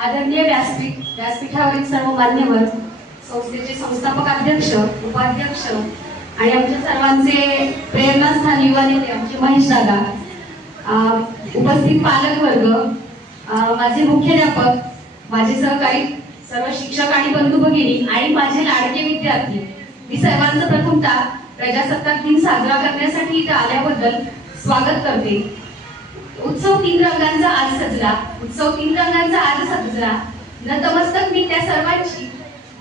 आदरणीय व्यासपीठावरील सर्व मान्यवर, संस्थेचे संस्थापक अध्यक्ष, उपाध्यक्ष आणि आमच्या सर्वांचे प्रेरणास्थान युवा नेते आमचे महेश दादा, उपस्थित पालकवर्ग, माझे मुख्याध्यापक, माझे सहकारी, सर्व शिक्षक आणि बंधू भगिनी आणि माझे लाडके विद्यार्थी, मी सर्वांचं प्रथमतः प्रजासत्ताक दिन साजरा करण्यासाठी इथे आल्याबद्दल स्वागत करते. उत्सव तीन रंगांचा आज सजला, नतमस्तक मी त्या सर्वांची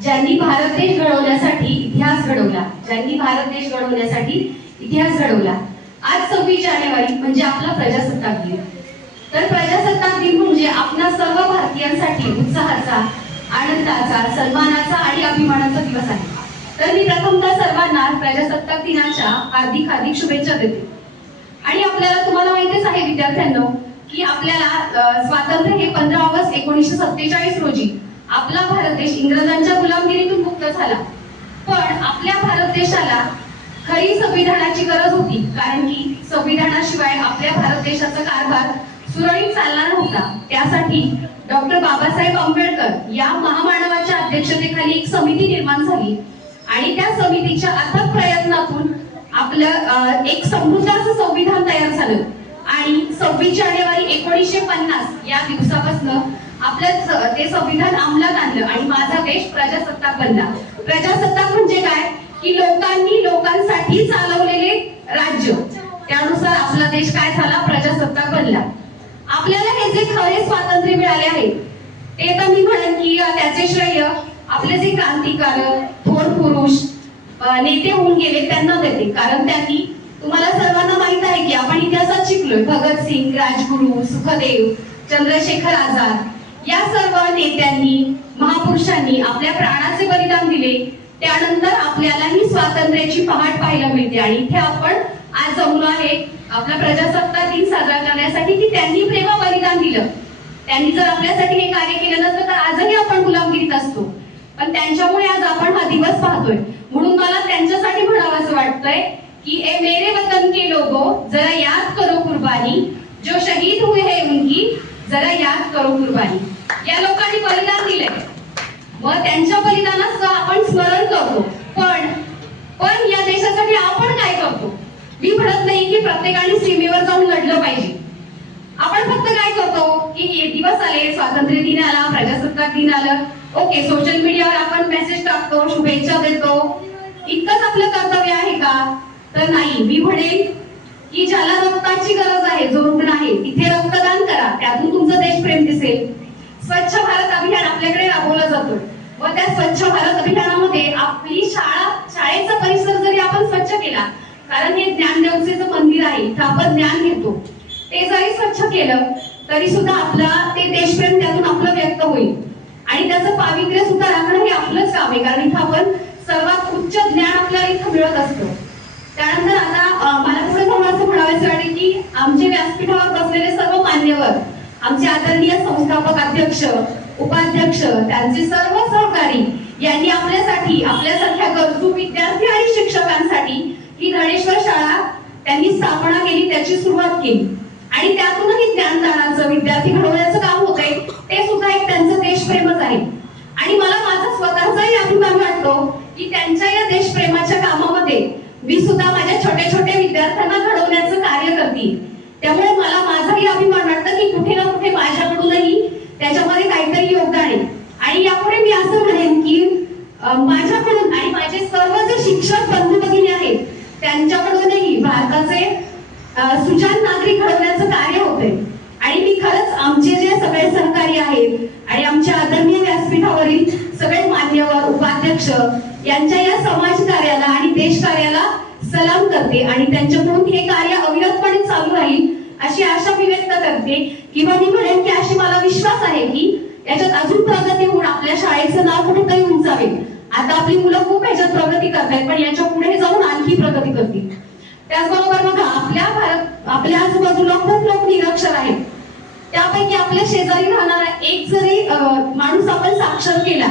ज्यांनी भारत देश घडवण्यासाठी इतिहास घडवला. आज 26 जानेवारी म्हणजे आपला प्रजासत्ताक दिन. तर प्रजासत्ताक दिन म्हणजे आपल्या सर्व भारतीयांसाठी उत्साहाचा, आनंदाचा, सन्मानाचा आणि अभिमानाचा दिवस आहे. तर मी प्रथमतः सर्वांना प्रजासत्ताक दिनाच्या हार्दिक शुभेच्छा देते. आणि आपल्याला तुम्हाला माहितीच आहे विद्यार्थ्यांनो की आपल्याला स्वातंत्र्य हे 15 ऑगस्ट 1947 रोजी आपला भारत देश इंग्रजांच्या गुलामगिरीतून मुक्त झाला. पण आपल्या भारत देशाला खरी संविधानाची गरज होती, कारण की संविधानाशिवाय आपल्या भारत देशाचा कारभार सुरळीत चालणार नव्हता. त्यासाठी डॉक्टर बाबासाहेब आंबेडकर या महामानवाच्या अध्यक्षतेखाली एक समिती निर्माण झाली आणि त्या समितीच्या अथक प्रयत्नातून आपलं एक समृद्ध असं संविधान तयार झालं. आणि 26 जानेवारी 1950 या दिवसापासून आपलं ते संविधान अंमलात आणलं आणि माझा देश प्रजासत्ताक बनला. प्रजासत्ताक म्हणजे काय की लोकांनी लोकांसाठी चालवलेले राज्य. त्यानुसार आपला देश काय झाला, प्रजासत्ताक बनला. आपल्याला हे जे खरे स्वातंत्र्य मिळाले आहे ते तर मी म्हणेन की त्याचे श्रेय आपले जे क्रांतिकारक, थोर पुरुष, नेते होऊन गेले त्यांना देते. कारण त्यांनी, तुम्हाला सर्वांना माहित आहे की आपण इतिहासात शिकलोय, भगतसिंग, राजगुरू, सुखदेव, चंद्रशेखर आझाद या सर्व नेत्यांनी, महापुरुषांनी आपल्या प्राणाचे बलिदान दिले. त्यानंतर आपल्याला ही स्वातंत्र्याची पहाट पाहायला मिळते. आणि इथे आपण आज जमलो आहे आपला प्रजासत्ताक दिन साजरा करण्यासाठी की त्यांनी प्रेम बलिदान दिलं. त्यांनी जर आपल्यासाठी हे कार्य केलं नसतं तर आजही आपण गुलामगिरीत असतो. पण त्यांच्यामुळे आज आपण हा दिवस पाहतोय. म्हणून मला त्यांच्यासाठी म्हणावंसं वाटतंय कि ए मेरे वतन के लोगो जरा याद करो कुर्बानी, जो शहीद हुए हैं उनकी जरा याद करो कुर्बानी. या लोकांनी बलिदान दिले, मग त्यांच्या बलिदानाचं आपण स्मरण करतो. पण या देशासाठी आपण काय करतो? मी म्हणत नाही की प्रत्येकाने सीमेवर जाऊन लढलं पाहिजे. आपण फक्त काय करतो की दिवस आले, स्वातंत्र्य दिन आला, प्रजासत्ताक दिन आलं, ओके, सोशल मीडियावर आपण मेसेज टाकतो, शुभेच्छा देतो, इतकंच आपलं कर्तव्य आहे का? तर नाही. मी म्हणेन की ज्याला रक्ताची गरज आहे, जो रुग्ण आहे, तिथे रक्तदान करा, त्यातून तुमचं देशप्रेम दिसेल. स्वच्छ भारत अभियान आपल्याकडे राबवलं जातं व त्या स्वच्छ भारत अभियानामध्ये आपली शाळेचा परिसर जरी आपण स्वच्छ केला, कारण हे ज्ञानदेवतेचं मंदिर आहे, इथं आपण ज्ञान घेतो, ते जरी स्वच्छ केलं तरी सुद्धा आपला ते देशप्रेम त्यातून आपलं व्यक्त होईल. आणि त्याचं पावित्र्य सुद्धा राखणं हे आपलंच काम आहे, कारण इथं आपण सर्वात उच्च ज्ञान आपल्याला इथं मिळत असतं. त्यानंतर आता मला असं म्हणावंसं वाटेल की आमचे व्यासपीठावर बसलेले सर्व मान्यवर, आमचे आदरणीय संस्थापक अध्यक्ष, उपाध्यक्ष, त्यांचे सर्व सहकारी यांनी आपल्यासारख्या गरजू विद्यार्थी आणि शिक्षकांसाठी ही धनेश्वर शाळा त्यांनी स्थापना केली, त्याची सुरुवात केली. आणि त्यातूनही ज्ञानदानाचं, विद्यार्थी घडवण्याचं काम होतंय, ते सुद्धा एक त्यांचं देशप्रेमच आहे. आणि मला माझा स्वतःचाही अभिमान वाटतो की त्यांच्या या देशप्रेमाच्या कामामध्ये मी सुद्धा माझ्या छोट्या विद्यार्थ्यांना घडवण्याचं कार्य करते. त्यामुळे मला माझाही अभिमान वाटतं की कुठे ना कुठे माझ्याकडूनही त्याच्यामध्ये काहीतरी योगदान आहे. आणि यापुढे मी असं म्हणेन की माझ्याकडून आणि माझे सर्व जे शिक्षक बंधू भगिनी आहेत त्यांच्याकडूनही भारताचे सुजाण नागरिक घडवण्याचं कार्य होतंय. आणि मी खरंच आमचे जे सगळे सहकारी आहेत आणि आमच्या आदरणीय व्यासपीठावरील सगळे मान्यवर, उपाध्यक्ष यांच्या या समाज कार्याला आणि देश कार्याला सलाम करते आणि त्यांच्याकडून हे कार्य अविरतपणे चालू राहील अशी आशा मी व्यक्त करते. किंवा मी म्हणेन की अशी मला विश्वास आहे की याच्यात अजून प्रगती होऊन आपल्या शाळेचं नाव कुठेतरी उंचावेल. आता आपली मुलं खूप ह्याच्यात प्रगती करतायत, पण याच्या पुढे जाऊन आणखी प्रगती करतील. त्याचबरोबर बघा, आपल्या आजूबाजूला खूप लोक निरक्षर आहेत. त्यापैकी आपल्या शेजारी राहणारा एक जरी माणूस आपण साक्षर केला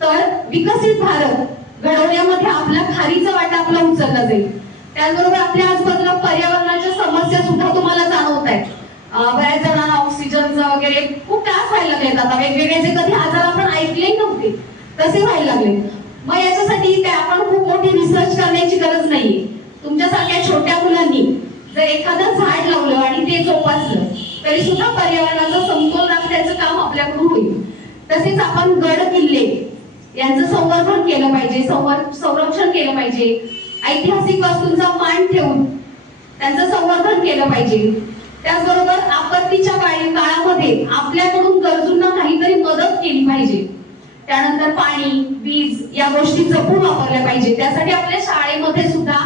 तर विकसित भारत घडवण्यामध्ये आपला खारीचा वाटा आपला उचलला जाईल. त्याचबरोबर आपल्या आजूबाजूला पर्यावरणाच्या समस्या सुद्धा तुम्हाला जाणवत आहेत. बऱ्याच जणांना ऑक्सिजनचा वगैरे खूप त्रास व्हायला लागलेत आता, वेगवेगळे जे कधी आजार आपण ऐकले नव्हते तसे व्हायला लागले. मग याच्यासाठी काय आपण खूप मोठी रिसर्च करण्याची गरज नाहीये. तुमच्यासारख्या छोट्या मुलांनी जर एखादं झाड लावलं आणि ते जोपासलं तरी सुद्धा पर्यावरणाचा समतोल राखण्याचं काम आपल्याकडून होईल. तसेच आपण गड किल्ले यांचं संवर्धन केलं पाहिजे, संरक्षण केलं पाहिजे. ऐतिहासिक वस्तूंचा मान ठेवून त्यांचं संवर्धन केलं पाहिजे. त्याचबरोबर आपत्तीच्या काळामध्ये आपल्याकडून गरजूंना काहीतरी मदत केली पाहिजे. त्यानंतर पाणी, वीज या गोष्टी जपून वापरल्या पाहिजे. त्यासाठी आपल्या शाळेमध्ये सुद्धा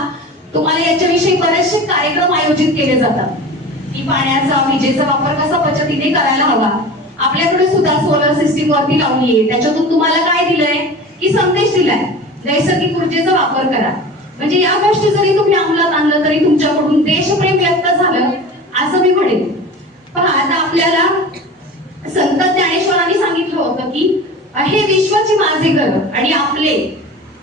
तुम्हाला याच्याविषयी बरेचसे कार्यक्रम आयोजित केले जातात की पाण्याचा, विजेचा वापर कसा पद्धतीने करायला हवा. आपल्याकडे सुद्धा सोलर सिस्टीम वरती लावली आहे. त्याच्यातून तुम्हाला काय दिलंय की संदेश दिलाय नैसर्गिक ऊर्जेचा वापर करा. म्हणजे या गोष्टी जरी तुम्ही अंमलात आणलं तरी तुमच्याकडून देशप्रेम व्यक्त झालं असं मी म्हणेन. पहा, आता आपल्याला संत ज्ञानेश्वरांनी सांगितलं होतं की हे विश्वाचे माझे घर आणि आपले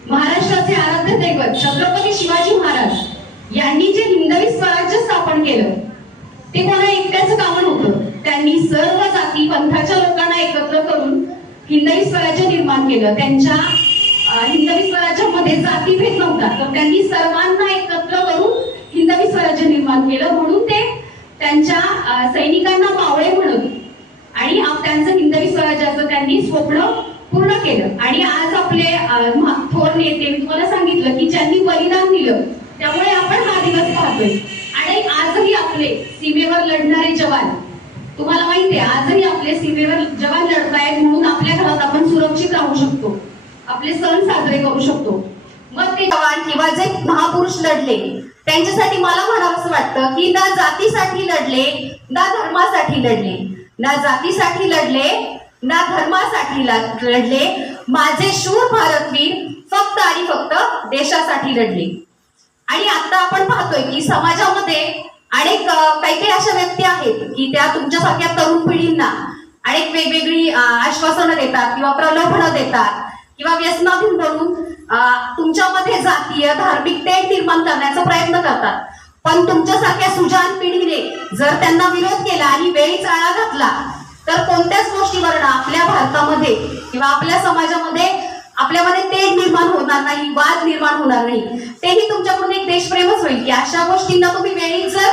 महाराष्ट्राचे आराध्य दैवत छत्रपती शिवाजी महाराज यांनी जे हिंदवी स्वराज्य स्थापन केलं ते कोणा एकट्याचं काम नव्हतं. त्यांनी सर्व जाती पंथाच्या लोकांना एकत्र करून हिंदवी स्वराज्य निर्माण केलं. त्यांच्या हिंदवी स्वराज्यामध्ये जातीभेद नव्हता, तर त्यांनी सर्वांना एकत्र करून हिंदवी स्वराज्य निर्माण केलं. म्हणून ते त्यांच्या सैनिकांना मावळे म्हणून आणि त्यांचं हिंदवी स्वराज्याचं त्यांनी स्वप्न पूर्ण केलं. आणि आज आपले थोर नेते, मी तुम्हाला सांगितलं की ज्यांनी बलिदान दिलं त्यामुळे आपण हा दिवस पाहतोय. आणि आजही आपले सीमेवर लढणारे जवान, तुम्हाला माहितीये आजही आपले सीमेवर जवान लढतायत म्हणून आपल्या घरात आपण सुरक्षित राहू शकतो, आपले सण साजरे करू शकतो. मग ते जवान किंवा जे महापुरुष लढले त्यांच्यासाठी मला म्हणावंसं वाटतं की ना जातीसाठी लढले, ना धर्मासाठी लढले, ना जातीसाठी लढले, ना धर्मासाठी लढले. माझे शूर भारतवीर फक्त आणि फक्त देशासाठी लढले. आणि आता आपण पाहतोय की समाजामध्ये अनेक काही अशा व्यक्ती आहेत की त्या तुमच्यासारख्या तरुण पिढींना अनेक वेगवेगळी आश्वासनं देतात किंवा प्रलोभनं देतात किंवा व्यसनाधीन बनून तुमच्यामध्ये जातीय धार्मिक तेढ निर्माण करण्याचा प्रयत्न करतात. पण तुमच्यासारख्या सुजाण पिढीने जर त्यांना विरोध केला आणि वेळीच आळा घातला तर कोणत्याच गोष्टीवरनं आपल्या भारतामध्ये किंवा आपल्या समाजामध्ये आपल्यामध्ये तेढ निर्माण होणार नाही, वाद निर्माण होणार नाही. तेही तुमच्याकडून एक देशप्रेमच होईल की अशा गोष्टींना तुम्ही वेळीच जर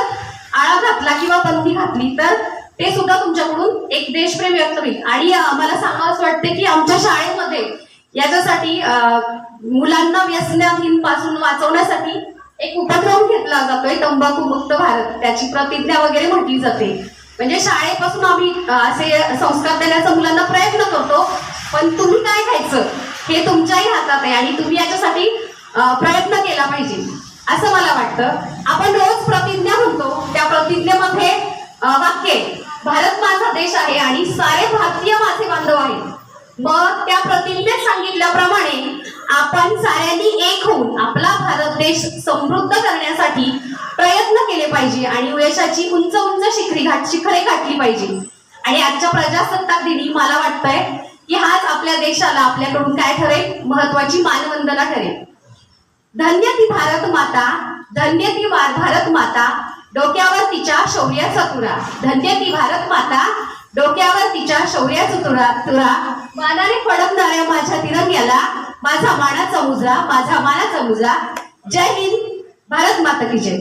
आळा घातला किंवा बंदी घातली तर ते सुद्धा तुमच्याकडून एक देशप्रेम व्यक्त होईल. आणि मला सांगावंच वाटते की आमच्या शाळेमध्ये याच्यासाठी मुलांना व्यसनाधीन पासून वाचवण्यासाठी एक उपक्रम घेतला जातोय, तंबाखू मुक्त भारत. त्याची प्रतिज्ञा वगैरे म्हटली जाते. म्हणजे शाळेपासून आम्ही असे संस्कार देण्याचा मुलांना प्रयत्न करतो. पण तुम्ही काय खायचं हे तुमच्याही हातात आहे आणि तुम्ही याच्यासाठी प्रयत्न केला पाहिजे असं मला वाटतं. आपण रोज प्रतिज्ञा म्हणतो, त्या प्रतिज्ञेमध्ये वाक्य भारत माझा देश आहे आणि सारे भारतीय माझे बांधव आहेत. मग त्या प्रतिज्ञेत सांगितल्याप्रमाणे आपण साऱ्यांनी एक होऊन आपला भारत देश समृद्ध करण्यासाठी प्रयत्न केले पाहिजे आणि यशाची उंच उंच शिखरे गाठली पाहिजे. आणि आजच्या प्रजासत्ताक दिनी मला वाटतंय की हाच आपल्या देशाला आपल्याकडून काय ठरेल, महत्वाची मानवंदना ठरेल. धन्य ती भारत माता, धन्य ती भारत माता, डोक्यावर तिच्या शौर्याचा तुरा. धन्य ती भारत माता, डोक्यावर तिच्या शौर्याचा तुरा. मानाने फडकणाऱ्या माझ्या तिरंग्याला माझा मानाचा मुजरा, माझा मानाचा मुजरा. जय हिंद, भारत माता की जय.